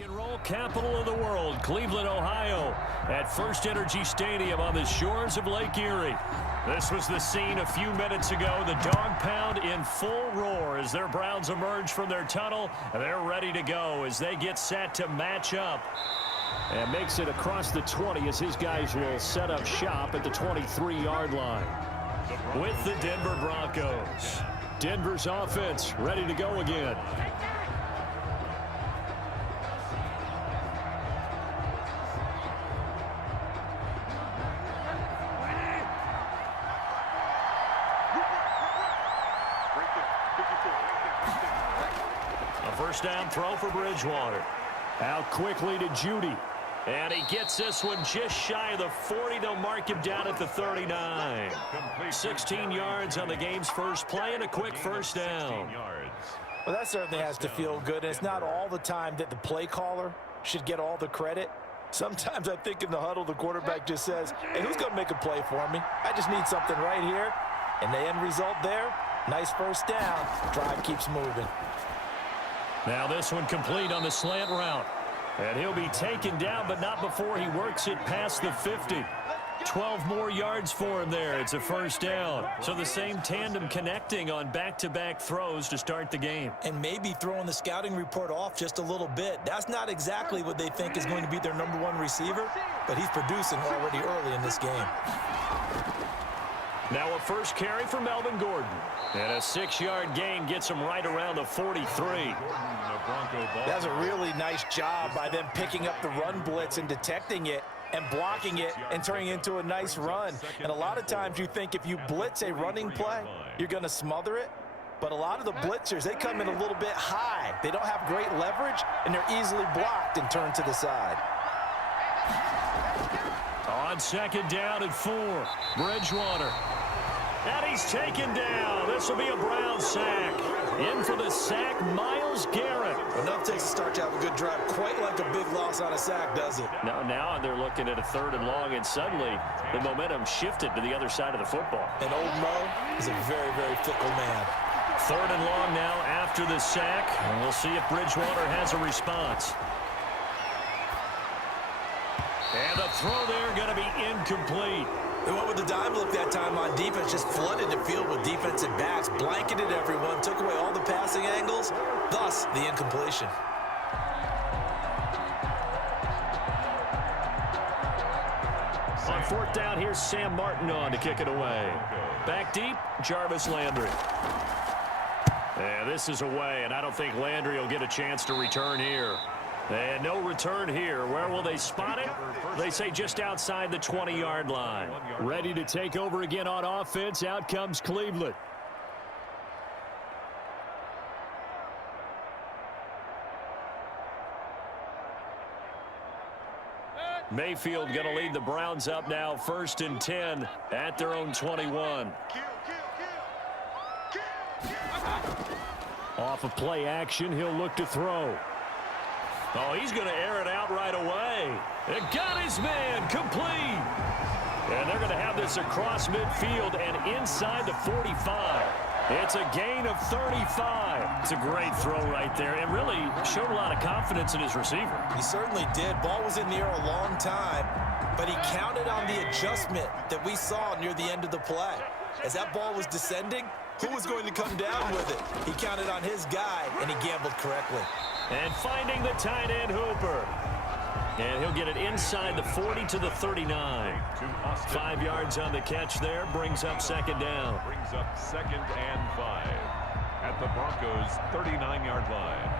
Rock and roll capital of the world, Cleveland, Ohio, at First Energy Stadium on the shores of Lake Erie. This was the scene a few minutes ago. The dog pound in full roar as their Browns emerge from their tunnel. They're ready to go as they get set to match up. And makes it across the 20 as his guys will set up shop at the 23-yard line. With the Denver Broncos. Denver's offense ready to go again. A first down throw for Bridgewater. Out quickly to Judy. And he gets this one just shy of the 40. They'll mark him down at the 39. 16 yards on the game's first play and a quick first down. Well, that certainly has to feel good. And it's not all the time that the play caller should get all the credit. Sometimes I think in the huddle, the quarterback just says, hey, who's going to make a play for me? I just need something right here. And the end result there, nice first down. Drive keeps moving. Now this one complete on the slant route. And he'll be taken down, but not before he works it past the 50. 12 more yards for him there. It's a first down. So the same tandem connecting on back-to-back throws to start the game. And maybe throwing the scouting report off just a little bit. That's not exactly what they think is going to be their #1 receiver, but he's producing already early in this game. Now a first carry for Melvin Gordon. And a 6-yard gain gets him right around the 43. That's a really nice job by them picking up the run blitz and detecting it and blocking it and turning it into a nice run. And a lot of times you think if you blitz a running play, you're going to smother it. But a lot of the blitzers, they come in a little bit high. They don't have great leverage, and they're easily blocked and turned to the side. On second down and 4, Bridgewater. And he's taken down. This will be a Brown sack. In for the sack, Myles Garrett. Enough takes a start to have a good drive. Quite like a big loss on a sack, does it? Now they're looking at a 3rd and long, and suddenly the momentum shifted to the other side of the football. And old Mo is a very, very fickle man. 3rd and long now after the sack. And we'll see if Bridgewater has a response. And the throw there going to be incomplete. They went with the dime look that time on defense, just flooded the field with defensive backs, blanketed everyone, took away all the passing angles, thus the incompletion. On 4th down, here's Sam Martin on to kick it away. Back deep, Jarvis Landry. Yeah, this is away, and I don't think Landry will get a chance to return here. And no return here. Where will they spot it? They say just outside the 20-yard line. Ready to take over again on offense. Out comes Cleveland. Mayfield going to lead the Browns up now, 1st and 10 at their own 21. Off of play action, he'll look to throw. Oh, he's going to air it out right away. It got his man complete. And they're going to have this across midfield and inside the 45. It's a gain of 35. It's a great throw right there and really showed a lot of confidence in his receiver. He certainly did. Ball was in the air a long time, but he counted on the adjustment that we saw near the end of the play. As that ball was descending, who was going to come down with it? He counted on his guy, and he gambled correctly. And finding the tight end, Hooper. And he'll get it inside the 40 to the 39. 5 yards on the catch there. Brings up 2nd down. Brings up 2nd and 5 at the Broncos' 39-yard line.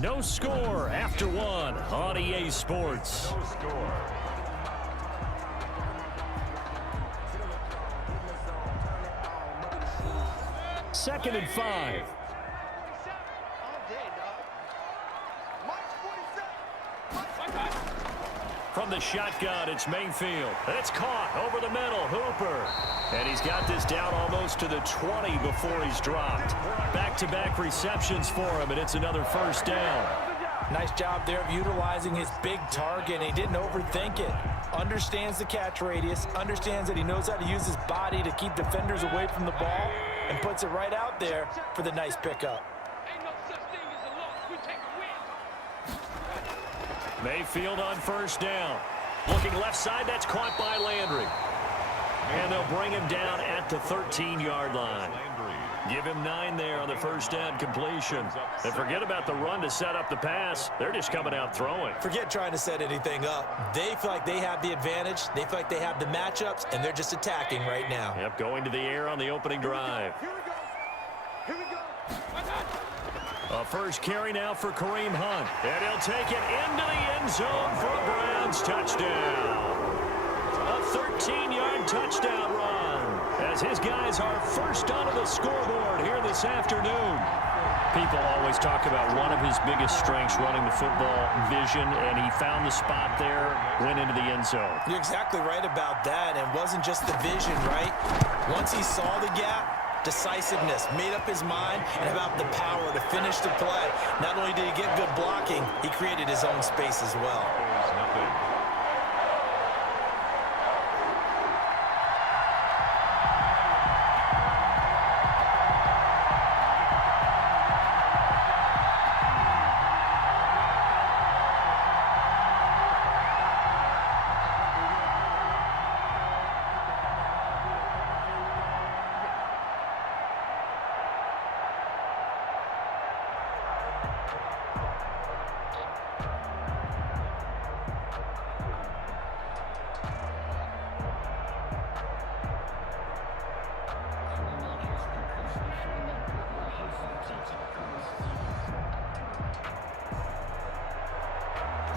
No score after 1 on EA Sports. No score. Second and 5. From the shotgun, it's Mayfield. It's caught over the middle. Hooper. And he's got this down almost to the 20 before he's dropped. Back-to-back receptions for him, and it's another first down. Nice job there of utilizing his big target. He didn't overthink it. understands the catch radius, understands that he knows how to use his body to keep defenders away from the ball, and puts it right out there for the nice pickup. Mayfield on first down. Looking left side, that's caught by Landry. And they'll bring him down at the 13-yard line. Give him 9 there on the first down completion. And forget about the run to set up the pass. They're just coming out throwing. Forget trying to set anything up. They feel like they have the advantage. They feel like they have the matchups, and they're just attacking right now. Yep, going to the air on the opening drive. Here we go. A first carry now for Kareem Hunt. And he'll take it into the end zone for a Browns touchdown. A 13-yard touchdown run as his guys are first onto the scoreboard here this afternoon. People always talk about one of his biggest strengths running the football, vision, and he found the spot there, went into the end zone. You're exactly right about that, and it wasn't just the vision, right? Once he saw the gap, decisiveness, made up his mind, and about the power to finish the play. Not only did he get good blocking, he created his own space as well.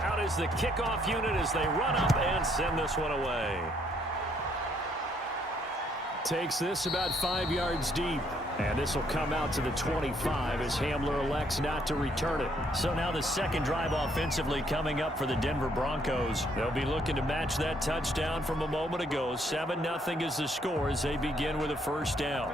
Out is the kickoff unit as they run up and send this one away. Takes this about 5 yards deep. And this will come out to the 25 as Hamler elects not to return it. So now the second drive offensively coming up for the Denver Broncos. They'll be looking to match that touchdown from a moment ago. 7-0 is the score as they begin with a first down.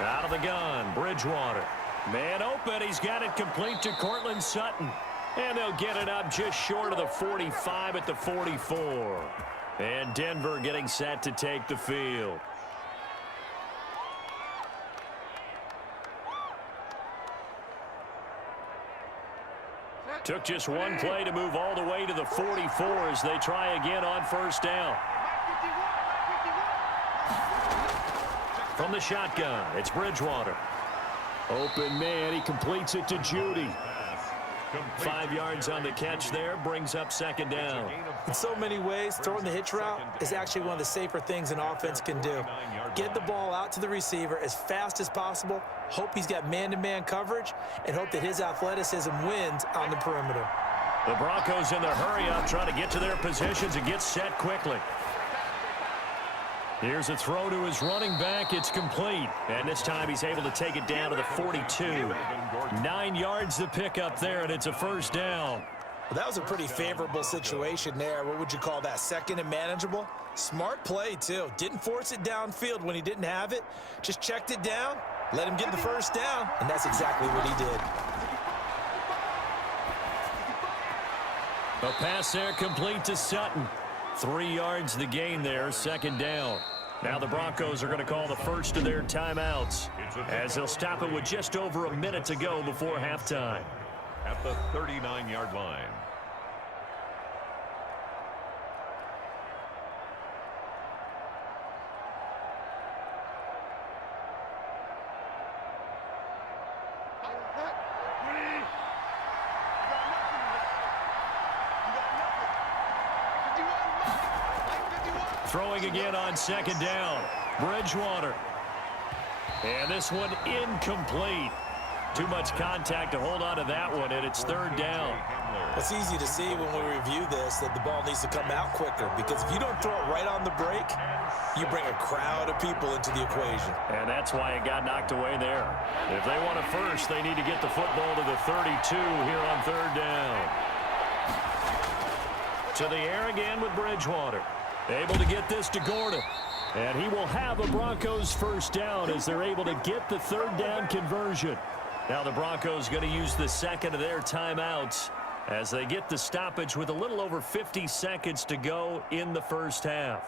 Out of the gun, Bridgewater. Man open, he's got it complete to Cortland Sutton. And they'll get it up just short of the 45 at the 44. And Denver getting set to take the field. Took just one play to move all the way to the 44 as they try again on first down. From the shotgun, it's Bridgewater. Open man, he completes it to Judy. 5 yards on the catch there, brings up second down. In so many ways, throwing the hitch route is actually one of the safer things an offense can do. Get the ball out to the receiver as fast as possible, hope he's got man-to-man coverage, and hope that his athleticism wins on the perimeter. The Broncos in the hurry-up trying to get to their positions and get set quickly. Here's a throw to his running back. It's complete. And this time he's able to take it down to the 42. 9 yards to pick up there, and it's a first down. Well, that was a pretty favorable situation there. What would you call that? Second and manageable? Smart play, too. Didn't force it downfield when he didn't have it. Just checked it down, let him get the first down, and that's exactly what he did. A pass there complete to Sutton. 3 yards the gain there, second down. Now the Broncos are going to call the first of their timeouts as they'll stop it with just over a minute to go before halftime. At the 39-yard line. Throwing again on second down. Bridgewater. And this one incomplete. Too much contact to hold on to that one, and it's third down. It's easy to see when we review this that the ball needs to come out quicker, because if you don't throw it right on the break, you bring a crowd of people into the equation. And that's why it got knocked away there. If they want it first, they need to get the football to the 32 here on third down. To the air again with Bridgewater. Able to get this to Gordon. And he will have a Broncos first down as they're able to get the third down conversion. Now the Broncos going to use the second of their timeouts as they get the stoppage with a little over 50 seconds to go in the first half.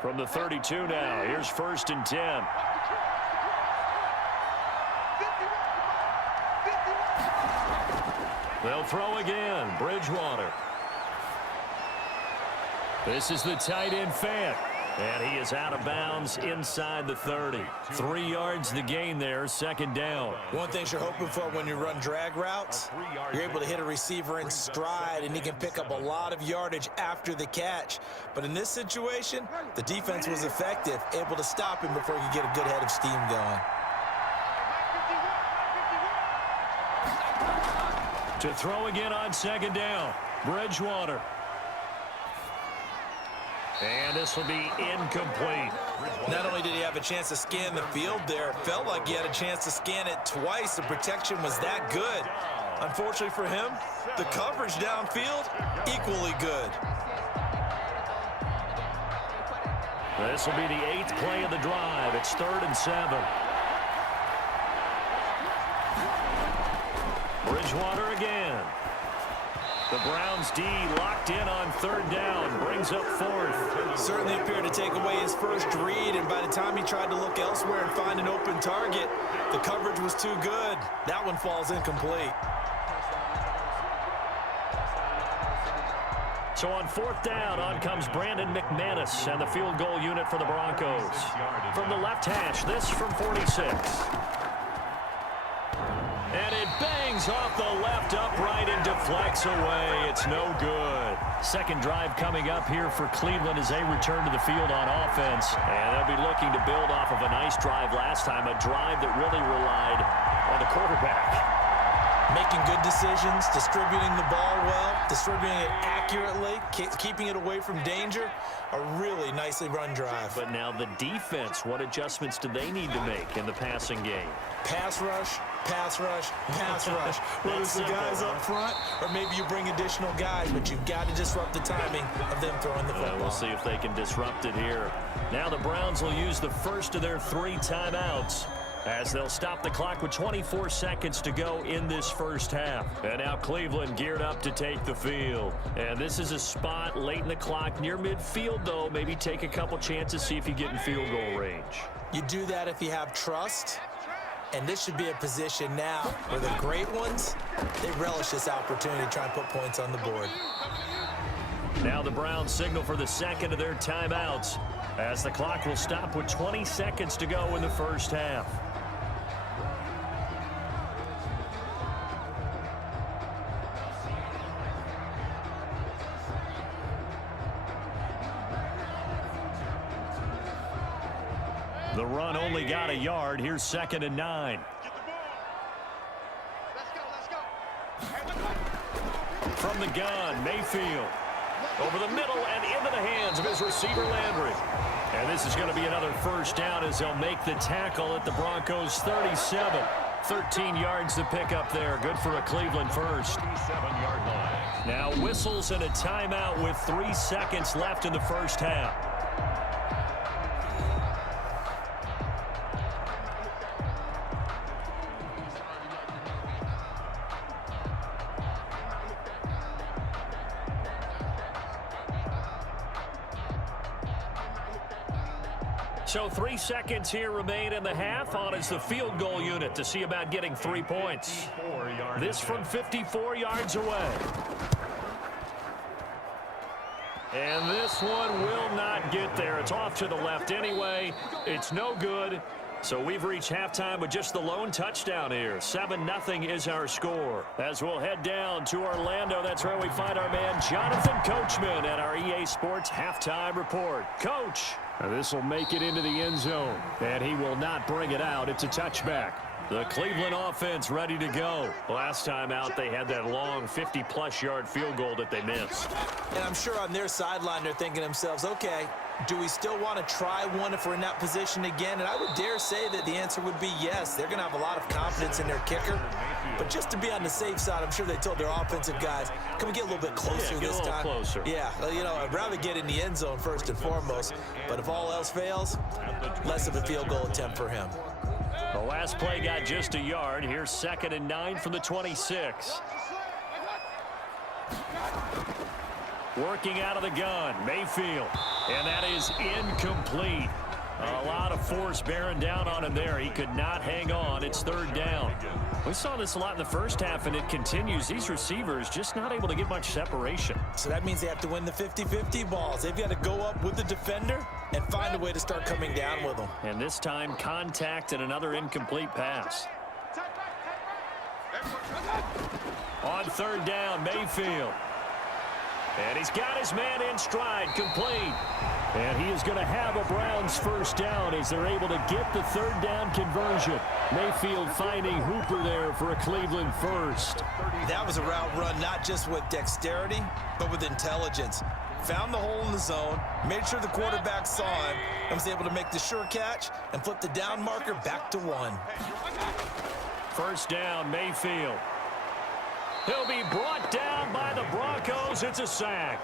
From the 32 now, here's 1st and 10. They'll throw again. Bridgewater. This is the tight end Fant. And he is out of bounds inside the 30. 3 yards the gain there, second down. One thing you're hoping for when you run drag routes, you're able to hit a receiver in stride, and he can pick up a lot of yardage after the catch. But in this situation, the defense was effective, able to stop him before he could get a good head of steam going. To throw again on second down, Bridgewater. And this will be incomplete. Not only did he have a chance to scan the field there, it felt like he had a chance to scan it twice. The protection was that good. Unfortunately for him, the coverage downfield, equally good. This will be the 8th play of the drive. It's 3rd and 7. Bridgewater again. The Browns D locked in on 3rd down, brings up 4th. Certainly appeared to take away his first read, and by the time he tried to look elsewhere and find an open target, the coverage was too good. That one falls incomplete. So on 4th down, on comes Brandon McManus and the field goal unit for the Broncos. From the left hash, this from 46. And it bangs off the left upright and deflects away. It's no good. Second drive coming up here for Cleveland as they return to the field on offense. And they'll be looking to build off of a nice drive last time, a drive that really relied on the quarterback. Making good decisions, distributing the ball well, distributing it accurately, keeping it away from danger. A really nicely run drive. But now the defense, what adjustments do they need to make in the passing game? Pass rush, pass rush, pass rush. Whether it's the guys up front or maybe you bring additional guys, but you've got to disrupt the timing of them throwing the football. We'll see if they can disrupt it here. Now the Browns will use the first of their 3 timeouts as they'll stop the clock with 24 seconds to go in this first half. And now Cleveland geared up to take the field. And this is a spot late in the clock near midfield, though. Maybe take a couple chances, see if you get in field goal range. You do that if you have trust. And this should be a position now where the great ones, they relish this opportunity to try and put points on the board. Now the Browns signal for the second of their timeouts as the clock will stop with 20 seconds to go in the first half. The run only got a yard. Here's 2nd and 9. From the gun, Mayfield. Over the middle and into the hands of his receiver, Landry. And this is going to be another first down as they'll make the tackle at the Broncos 37. 13 yards to pick up there. Good for a Cleveland first. 7-yard line. Now whistles and a timeout with 3 seconds left in the first half. So 3 seconds here remain in the half. On is the field goal unit to see about getting 3 points. This from 54 yards away. And this one will not get there. It's off to the left anyway. It's no good. So we've reached halftime with just the lone touchdown here. 7-0 is our score. As we'll head down to Orlando, that's where we find our man Jonathan Coachman at our EA Sports Halftime Report. Coach, this will make it into the end zone, and he will not bring it out. It's a touchback. The Cleveland offense ready to go. Last time out, they had that long 50-plus yard field goal that they missed. And I'm sure on their sideline, they're thinking to themselves, okay, do we still want to try one if we're in that position again? And I would dare say that the answer would be yes. They're going to have a lot of confidence in their kicker. But just to be on the safe side, I'm sure they told their offensive guys, can we get a little bit closer this time? Closer. Yeah, you know, I'd rather get in the end zone first and foremost. But if all else fails, less of a field goal attempt for him. The last play got just a yard. Here's 2nd and 9 from the 26. Working out of the gun, Mayfield. And that is incomplete. A lot of force bearing down on him there. He could not hang on. It's 3rd down. We saw this a lot in the first half, and it continues. These receivers just not able to get much separation. So that means they have to win the 50-50 balls. They've got to go up with the defender and find a way to start coming down with them. And this time, contact and another incomplete pass. On 3rd down, Mayfield. And he's got his man in stride, complete. And he is going to have a Browns 1st down as they're able to get the 3rd down conversion. Mayfield finding Hooper there for a Cleveland 1st. That was a route run not just with dexterity, but with intelligence. Found the hole in the zone, made sure the quarterback saw him, and was able to make the sure catch and flip the down marker back to 1. 1st down, Mayfield. He'll be brought down by the Broncos. It's a sack.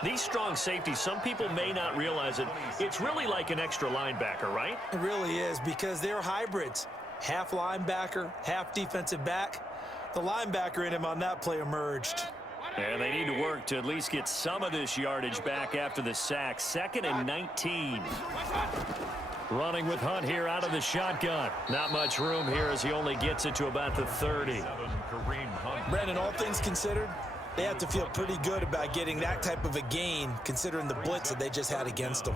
These strong safeties, some people may not realize it. It's really like an extra linebacker, right? It really is, because they're hybrids. Half linebacker, half defensive back. The linebacker in him on that play emerged. And they need to work to at least get some of this yardage back after the sack. 2nd and 19. Running with Hunt here out of the shotgun. Not much room here as he only gets it to about the 30. Brandon, all things considered, they have to feel pretty good about getting that type of a gain, considering the blitz that they just had against them.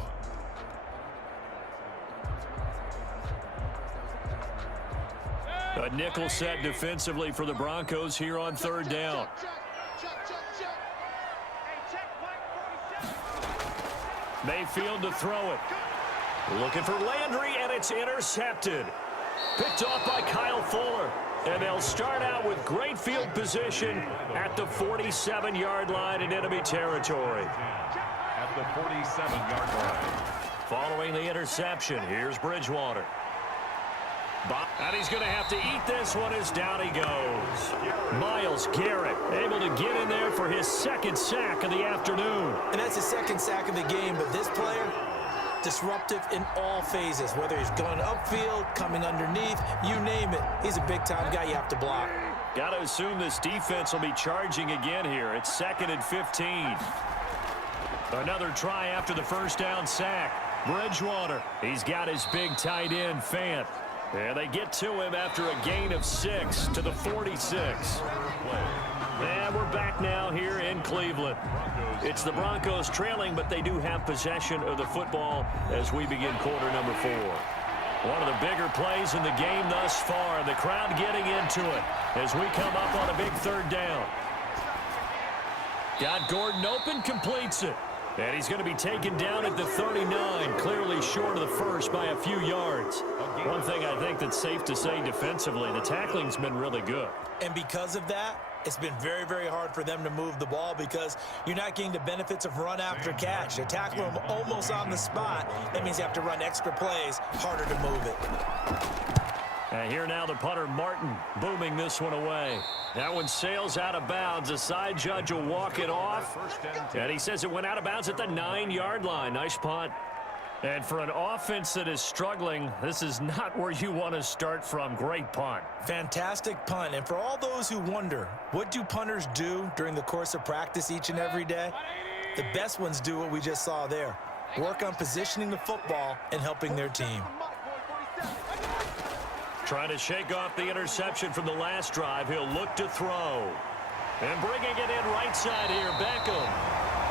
A nickel set defensively for the Broncos here on 3rd down. Mayfield to throw it. Looking for Landry, and it's intercepted. Picked off by Kyle Fuller. And they'll start out with great field position at the 47-yard line in enemy territory. At the 47-yard line. Following the interception, here's Bridgewater. And he's going to have to eat this one as down he goes. Myles Garrett able to get in there for his 2nd sack of the afternoon. And that's his 2nd sack of the game, but this player, disruptive in all phases, whether he's going upfield, coming underneath, you name it. He's a big-time guy you have to block. Got to assume this defense will be charging again here. It's 2nd and 15. Another try after the 1st down sack. Bridgewater, he's got his big tight end, Fant. And they get to him after a gain of 6 to the 46. And we're back now here in Cleveland. It's the Broncos trailing, but they do have possession of the football as we begin quarter number 4. One of the bigger plays in the game thus far. The crowd getting into it as we come up on a big 3rd down. Got Gordon open, completes it. And he's going to be taken down at the 39, clearly short of the 1st by a few yards. One thing I think that's safe to say defensively, the tackling's been really good. And because of that, it's been very, very hard for them to move the ball because you're not getting the benefits of run after catch. They're tackling them almost on the spot. That means you have to run extra plays, harder to move it. And here now the punter, Martin, booming this one away. That one sails out of bounds. The side judge will walk it off. And he says it went out of bounds at the 9-yard line. Nice punt. And for an offense that is struggling, this is not where you want to start from. Great punt. Fantastic punt. And for all those who wonder, what do punters do during the course of practice each and every day? The best ones do what we just saw there. Work on positioning the football and helping their team. Trying to shake off the interception from the last drive. He'll look to throw. And bringing it in right side here, Beckham.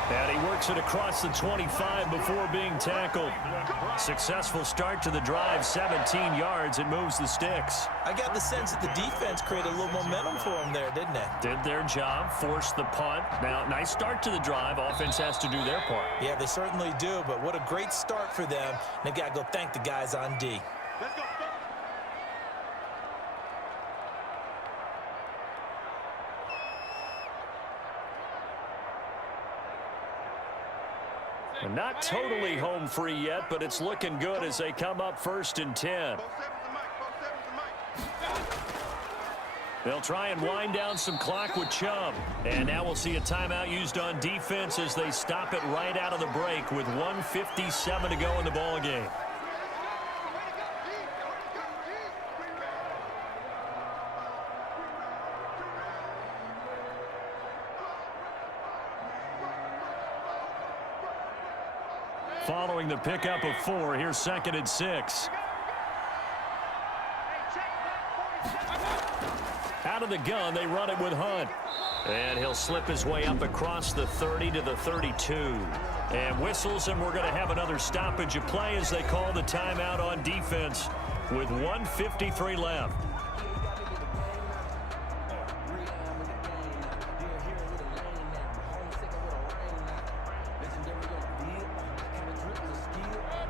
And he works it across the 25 before being tackled. Successful start to the drive, 17 yards. It moves the sticks. I got the sense that the defense created a little momentum for him there, didn't it? Did their job, forced the punt. Now, nice start to the drive. Offense has to do their part. Yeah, they certainly do, but what a great start for them. They've got to go thank the guys on D. Let's go. Not totally home free yet, but it's looking good as they come up 1st and 10. They'll try and wind down some clock with Chubb. And now we'll see a timeout used on defense as they stop it right out of the break with 1:57 to go in the ball game. Following the pickup of 4, here's 2nd and 6. Out of the gun, they run it with Hunt. And he'll slip his way up across the 30 to the 32. And whistles, and we're going to have another stoppage of play as they call the timeout on defense with 1:53 left.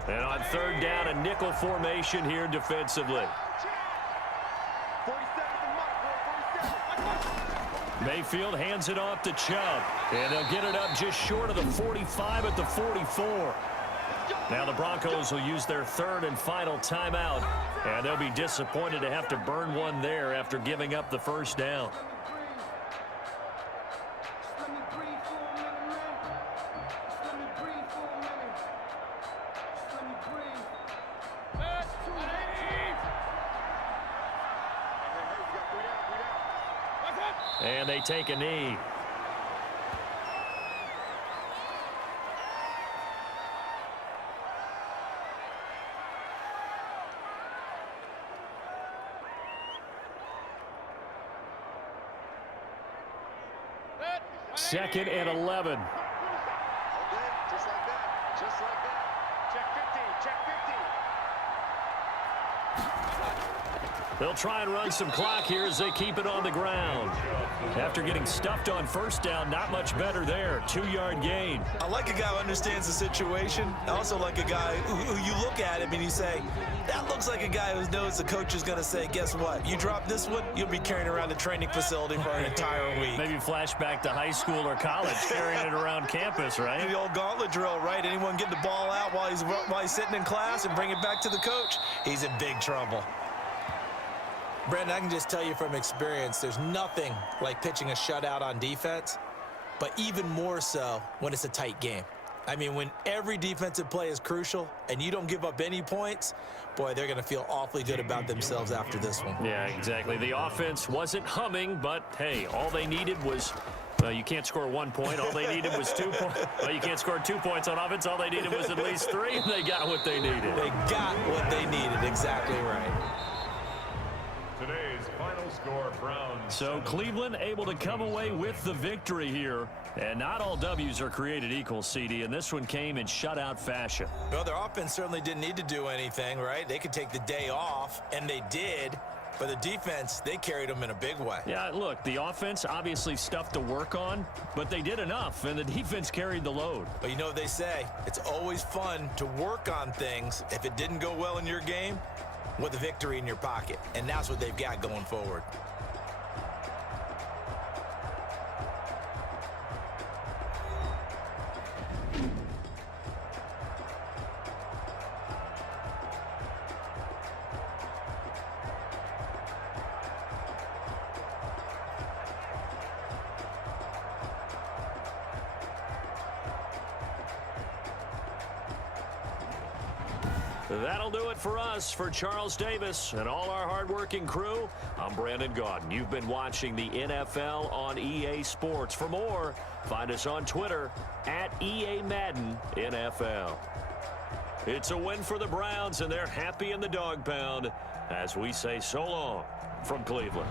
And on 3rd down, a nickel formation here defensively. Mayfield hands it off to Chubb. And they'll get it up just short of the 45 at the 44. Now the Broncos will use their 3rd and final timeout. And they'll be disappointed to have to burn one there after giving up the 1st down. And they take a knee. Second and 11. Okay, just like that. Just like that. Check 15. Check 15. They'll try and run some clock here as they keep it on the ground. After getting stuffed on 1st down, not much better there. 2-yard gain. I like a guy who understands the situation. I also like a guy who you look at him and you say, that looks like a guy who knows the coach is going to say, guess what? You drop this one, you'll be carrying around the training facility for an entire week. Maybe flashback to high school or college, carrying it around campus, right? The old gauntlet drill, right? Anyone get the ball out while he's sitting in class and bring it back to the coach, he's in big trouble. Brandon, I can just tell you from experience, there's nothing like pitching a shutout on defense, but even more so when it's a tight game. I mean, when every defensive play is crucial and you don't give up any points, boy, they're going to feel awfully good about themselves after this one. Yeah, exactly. The offense wasn't humming, but, hey, all they needed was, well, you can't score 1 point. All they needed was 2 points. Well, you can't score 2 points on offense. All they needed was at least 3, and they got what they needed. They got what they needed. Exactly right. Today's final score, Browns. So Cleveland able to come away with the victory here. And not all W's are created equal, CD, and this one came in shutout fashion. Well, their offense certainly didn't need to do anything, right? They could take the day off, and they did. But the defense, they carried them in a big way. Yeah, look, the offense obviously stuff to work on, but they did enough, and the defense carried the load. But you know what they say, it's always fun to work on things if it didn't go well in your game with a victory in your pocket. And that's what they've got going forward. That'll do it for us. For Charles Davis and all our hardworking crew, I'm Brandon Gaudin. You've been watching the NFL on EA Sports. For more, find us on Twitter at EA Madden NFL. It's a win for the Browns, and they're happy in the dog pound as we say so long from Cleveland.